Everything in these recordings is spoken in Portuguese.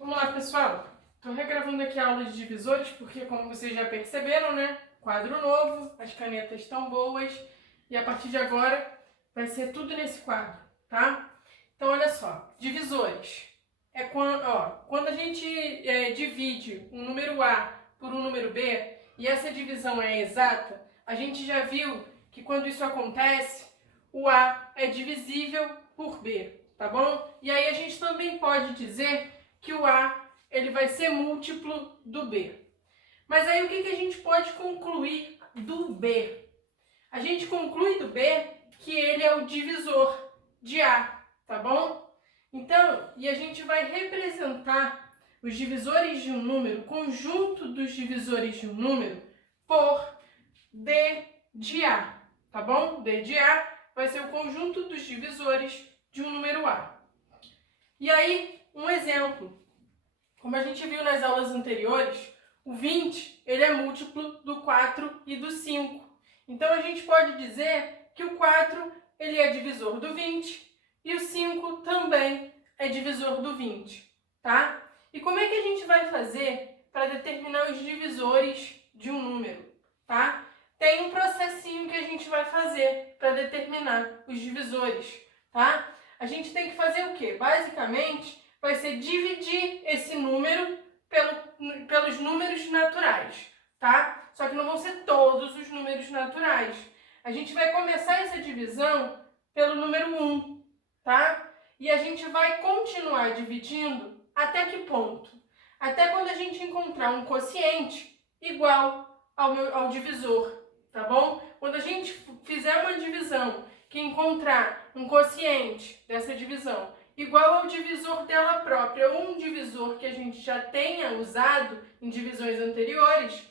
Vamos lá, pessoal. Estou regravando aqui a aula de divisores porque, como vocês já perceberam, né? Quadro novo, as canetas estão boas e a partir de agora vai ser tudo nesse quadro, tá? Então, olha só, divisores. Quando a gente divide um número A por um número B e essa divisão é exata, a gente já viu que quando isso acontece, o A é divisível por B, tá bom? E aí a gente também pode dizer que o A ele vai ser múltiplo do B. Mas aí o que a gente pode concluir do B? A gente conclui do B que ele é o divisor de A, tá bom? Então, e a gente vai representar os divisores de um número, o conjunto dos divisores de um número, por D de A, tá bom? D de A vai ser o conjunto dos divisores de um número A. E aí, um exemplo. Como a gente viu nas aulas anteriores, o 20 ele é múltiplo do 4 e do 5. Então, a gente pode dizer que o 4 ele é divisor do 20 e o 5 também é divisor do 20, tá? E como é que a gente vai fazer para determinar os divisores de um número, tá? Tem um processinho que a gente vai fazer para determinar os divisores, tá? A gente tem que fazer o quê? Basicamente, vai ser dividir esse número pelos números naturais, tá? Só que não vão ser todos os números naturais. A gente vai começar essa divisão pelo número 1, tá? E a gente vai continuar dividindo até que ponto? Até quando a gente encontrar um quociente igual ao divisor, tá bom? Quando a gente fizer uma divisão que encontrar um quociente dessa divisão igual ao divisor dela própria, ou um divisor que a gente já tenha usado em divisões anteriores,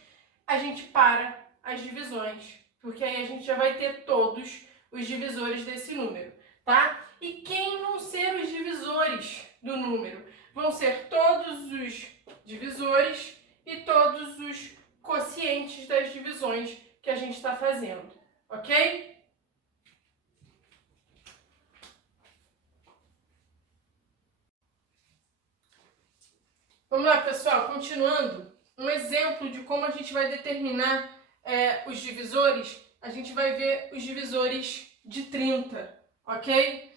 a gente para as divisões, porque aí a gente já vai ter todos os divisores desse número, tá? E quem vão ser os divisores do número? Vão ser todos os divisores e todos os quocientes das divisões que a gente está fazendo, ok? Vamos lá, pessoal, continuando. Um exemplo de como a gente vai determinar os divisores, a gente vai ver os divisores de 30, ok?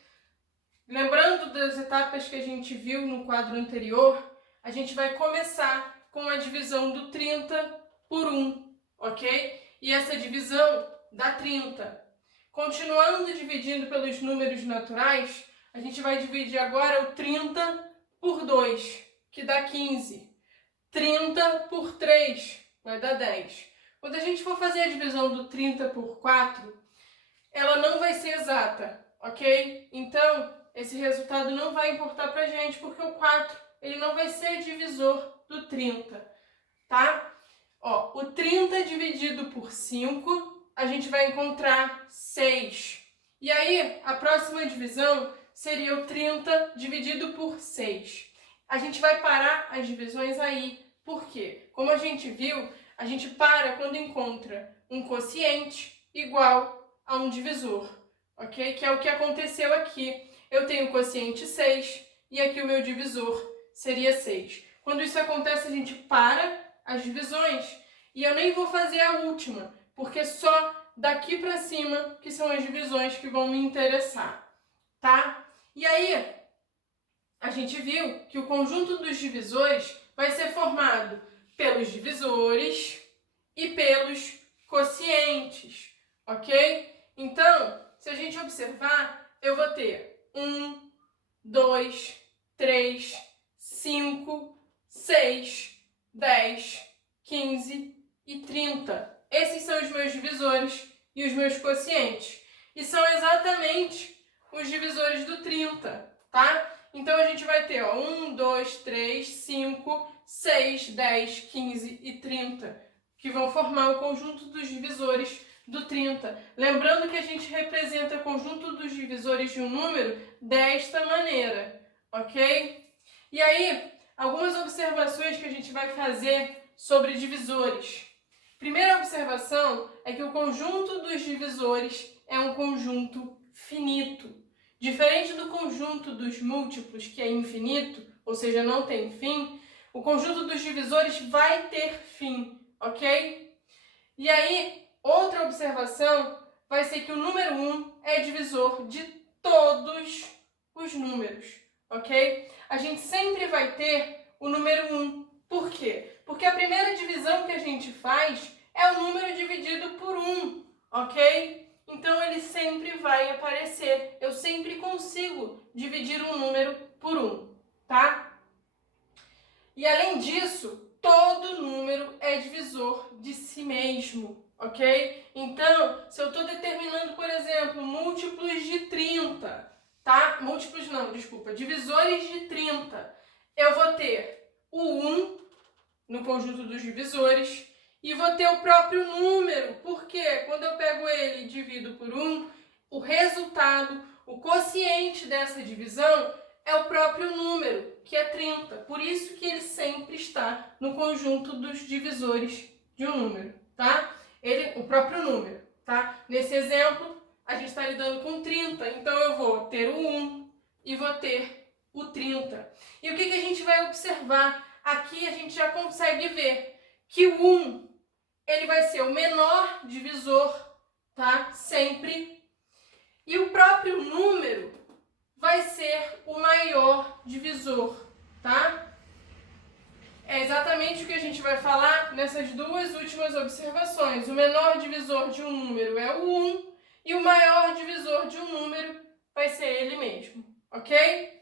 Lembrando das etapas que a gente viu no quadro anterior, a gente vai começar com a divisão do 30 por 1, ok? E essa divisão dá 30. Continuando dividindo pelos números naturais, a gente vai dividir agora o 30 por 2, que dá 15. 30 por 3 vai dar 10. Quando a gente for fazer a divisão do 30 por 4, ela não vai ser exata, ok? Então, esse resultado não vai importar pra gente, porque o 4 ele não vai ser divisor do 30, tá? Ó, o 30 dividido por 5, a gente vai encontrar 6. E aí, a próxima divisão seria o 30 dividido por 6. A gente vai parar as divisões aí. Por quê? Como a gente viu, a gente para quando encontra um quociente igual a um divisor, ok? Que é o que aconteceu aqui. Eu tenho o quociente 6 e aqui o meu divisor seria 6. Quando isso acontece, a gente para as divisões e eu nem vou fazer a última, porque só daqui para cima que são as divisões que vão me interessar, tá? E aí, a gente viu que o conjunto dos divisores vai ser formado pelos divisores e pelos quocientes, ok? Então, se a gente observar, eu vou ter 1, 2, 3, 5, 6, 10, 15 e 30. Esses são os meus divisores e os meus quocientes. E são exatamente os divisores do 30, tá? Então, a gente vai ter 1, 2, 3, 5, 6, 10, 15 e 30, que vão formar o conjunto dos divisores do 30. Lembrando que a gente representa o conjunto dos divisores de um número desta maneira, ok? E aí, algumas observações que a gente vai fazer sobre divisores. Primeira observação é que o conjunto dos divisores é um conjunto finito. Diferente do conjunto dos múltiplos, que é infinito, ou seja, não tem fim, o conjunto dos divisores vai ter fim, ok? E aí, outra observação vai ser que o número 1 é divisor de todos os números, ok? A gente sempre vai ter o número 1. Por quê? Porque a primeira divisão que a gente faz é o número dividido por 1, ok? Então, ele sempre vai aparecer. Eu sempre consigo dividir um número por 1, tá? E, além disso, todo número é divisor de si mesmo, ok? Então, se eu estou determinando, por exemplo, múltiplos de 30, tá? Múltiplos não, desculpa, divisores de 30, eu vou ter o 1 no conjunto dos divisores e vou ter o próprio número, porque quando eu pego ele e divido por 1, o resultado, o quociente dessa divisão é o próprio número, que é 30. Por isso que ele sempre está no conjunto dos divisores de um número, tá? O próprio número, tá? Nesse exemplo, a gente está lidando com 30, então eu vou ter o 1 e vou ter o 30. E o que a gente vai observar? Aqui a gente já consegue ver que o 1, ele vai ser o menor divisor, tá? Sempre. E o próprio número vai ser o maior divisor, tá? É exatamente o que a gente vai falar nessas duas últimas observações. O menor divisor de um número é o 1 e o maior divisor de um número vai ser ele mesmo, ok?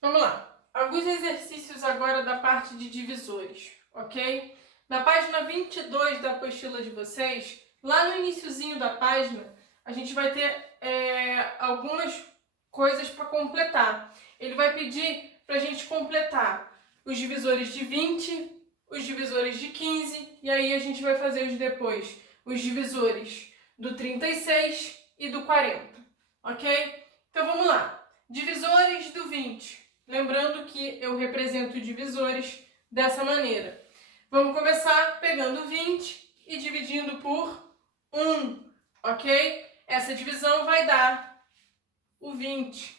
Vamos lá. Alguns exercícios agora da parte de divisores, ok? Na página 22 da apostila de vocês, lá no iniciozinho da página, a gente vai ter algumas coisas para completar. Ele vai pedir para a gente completar os divisores de 20, os divisores de 15, e aí a gente vai fazer depois os divisores do 36 e do 40, ok? Então vamos lá. Divisores do 20. Lembrando que eu represento divisores dessa maneira. Vamos começar pegando 20 e dividindo por 1, ok? Essa divisão vai dar o 20.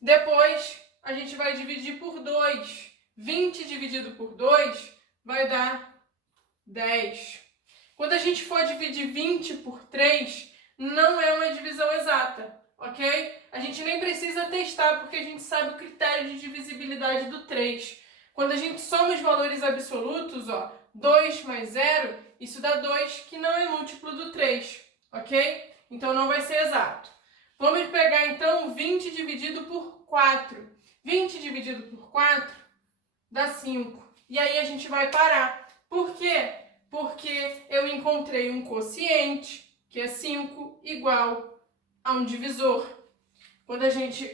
Depois, a gente vai dividir por 2. 20 dividido por 2 vai dar 10. Quando a gente for dividir 20 por 3, não é uma divisão exata, ok? A gente nem precisa testar, porque a gente sabe o critério de divisibilidade do 3. Quando a gente soma os valores absolutos, ó, 2 mais 0, isso dá 2, que não é múltiplo do 3, ok? Então não vai ser exato. Vamos pegar então 20 dividido por 4. 20 dividido por 4 dá 5. E aí a gente vai parar. Por quê? Porque eu encontrei um quociente, que é 5, igual a um divisor. Quando a gente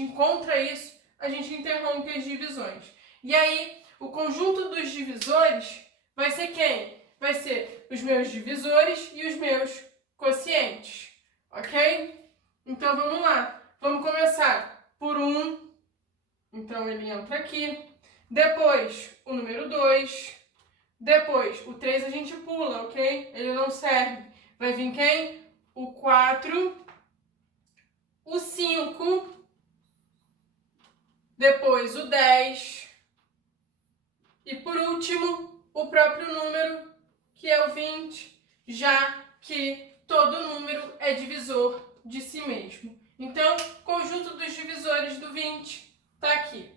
encontra isso, a gente interrompe as divisões. E aí, o conjunto dos divisores vai ser quem? Vai ser os meus divisores e os meus quocientes, ok? Então, vamos lá. Vamos começar por 1. Então, ele entra aqui. Depois, o número 2. Depois, o 3 a gente pula, ok? Ele não serve. Vai vir quem? O 4. O 5. Depois, o 10. E, por último, o próprio número, que é o 20, já que todo número é divisor de si mesmo. Então, conjunto dos divisores do 20 está aqui.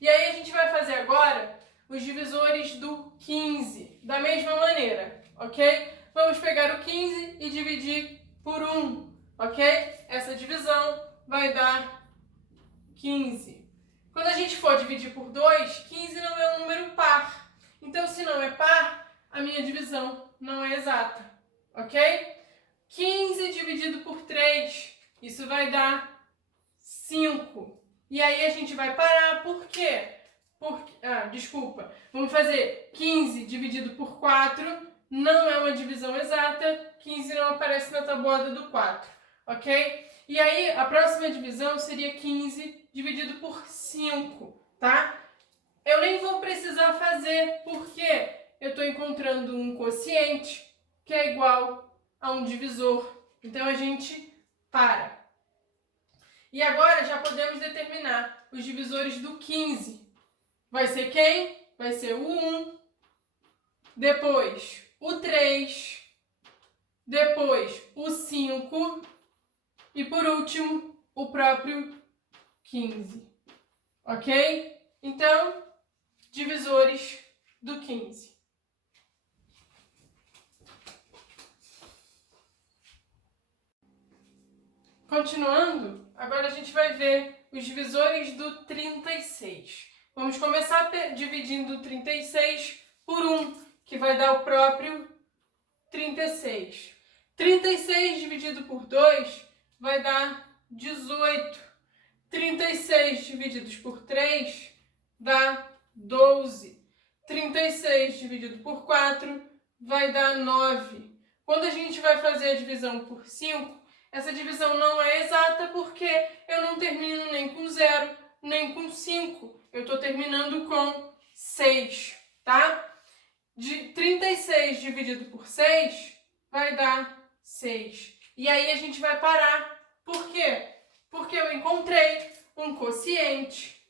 E aí, a gente vai fazer agora os divisores do 15, da mesma maneira, ok? Vamos pegar o 15 e dividir por 1, ok? Essa divisão vai dar 15. Quando a gente for dividir por 2, 15 não é um número par. Então, se não é par, a minha divisão não é exata, ok? 15 dividido por 3, isso vai dar 5. E aí a gente vai parar, por quê? Vamos fazer 15 dividido por 4, não é uma divisão exata, 15 não aparece na tabuada do 4, ok? E aí, a próxima divisão seria 15 dividido por 5, tá? Eu nem vou precisar fazer, porque eu estou encontrando um quociente que é igual a um divisor. Então, a gente para. E agora já podemos determinar os divisores do 15. Vai ser quem? Vai ser o 1, depois o 3, depois o 5 e, por último, o próprio 15. Ok? Então, divisores do 15. Continuando, agora a gente vai ver os divisores do 36. Vamos começar dividindo o 36 por 1, que vai dar o próprio 36. 36 dividido por 2 vai dar 18. 36 divididos por 3 dá 12. 36 dividido por 4 vai dar 9. Quando a gente vai fazer a divisão por 5, essa divisão não é exata porque eu não termino nem com 0, nem com 5. Eu estou terminando com 6, tá? De 36 dividido por 6 vai dar 6. E aí a gente vai parar. Por quê? Porque eu encontrei um quociente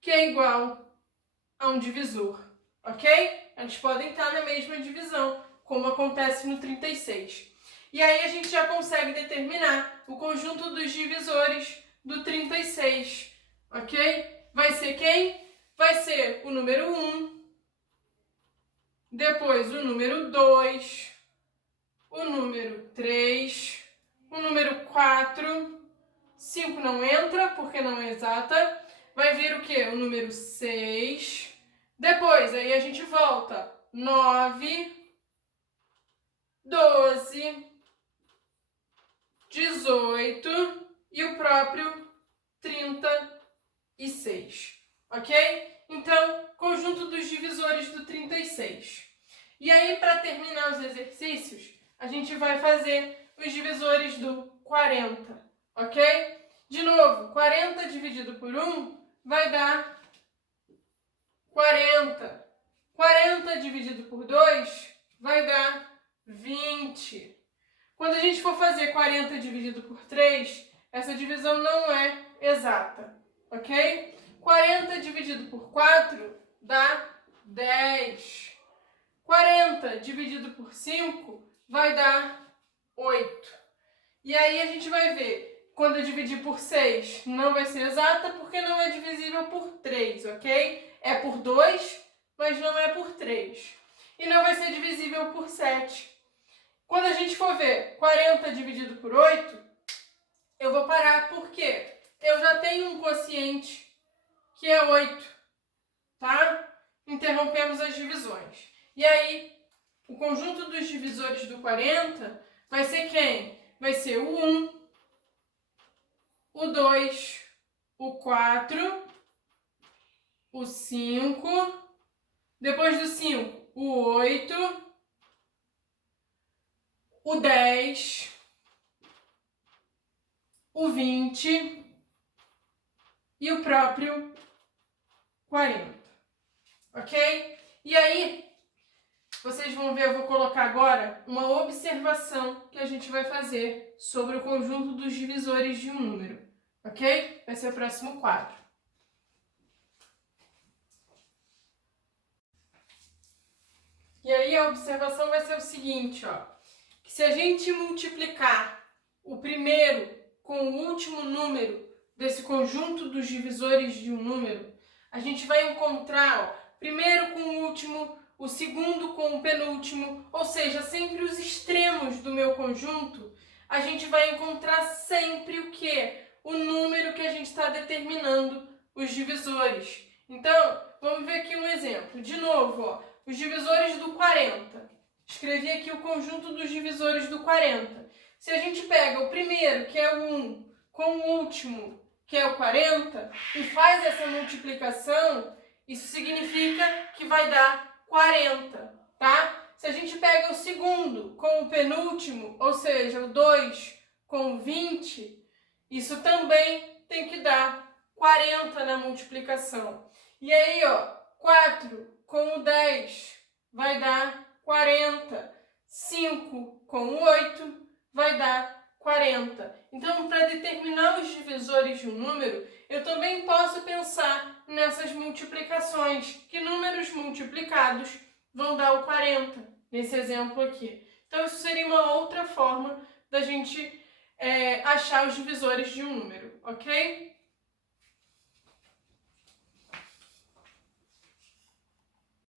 que é igual a um divisor, ok? Eles podem estar na mesma divisão, como acontece no 36. E aí a gente já consegue determinar o conjunto dos divisores do 36, ok? Vai ser quem? Vai ser o número 1, depois o número 2, o número 3, o número 4, 5 não entra porque não é exata, vai vir o quê? O número 6, depois aí a gente volta, 9, 12, 18 e o próprio 36, ok? Então, conjunto dos divisores do 36. E aí, para terminar os exercícios, a gente vai fazer os divisores do 40, ok? De novo, 40 dividido por 1 vai dar 40. 40 dividido por 2 vai dar 20. Quando a gente for fazer 40 dividido por 3, essa divisão não é exata, ok? 40 dividido por 4 dá 10. 40 dividido por 5 vai dar 8. E aí a gente vai ver, quando eu dividir por 6, não vai ser exata porque não é divisível por 3, ok? É por 2, mas não é por 3. E não vai ser divisível por 7. Quando a gente for ver 40 dividido por 8, eu vou parar porque eu já tenho um quociente que é 8, tá? Interrompemos as divisões. E aí, o conjunto dos divisores do 40 vai ser quem? Vai ser o 1, o 2, o 4, o 5, depois do 5, o 8, o 10, o 20 e o próprio 40, ok? E aí, vocês vão ver, eu vou colocar agora uma observação que a gente vai fazer sobre o conjunto dos divisores de um número, ok? Vai ser o próximo quadro. E aí a observação vai ser o seguinte, ó, que se a gente multiplicar o primeiro com o último número desse conjunto dos divisores de um número, a gente vai encontrar, ó, primeiro com o último, o segundo com o penúltimo, ou seja, sempre os extremos do meu conjunto, a gente vai encontrar sempre o quê? O número que a gente está determinando os divisores. Então, vamos ver aqui um exemplo. De novo, ó, os divisores do 40. Escrevi aqui o conjunto dos divisores do 40. Se a gente pega o primeiro, que é o 1, com o último, que é o 40, e faz essa multiplicação, isso significa que vai dar 40, tá? Se a gente pega o segundo com o penúltimo, ou seja, o 2 com o 20, isso também tem que dar 40 na multiplicação. E aí, ó, 4 com o 10 vai dar 40. 5 com 8 vai dar 40. Então, para determinar os divisores de um número, eu também posso pensar nessas multiplicações, que números multiplicados vão dar o 40, nesse exemplo aqui. Então, isso seria uma outra forma da gente achar os divisores de um número, ok?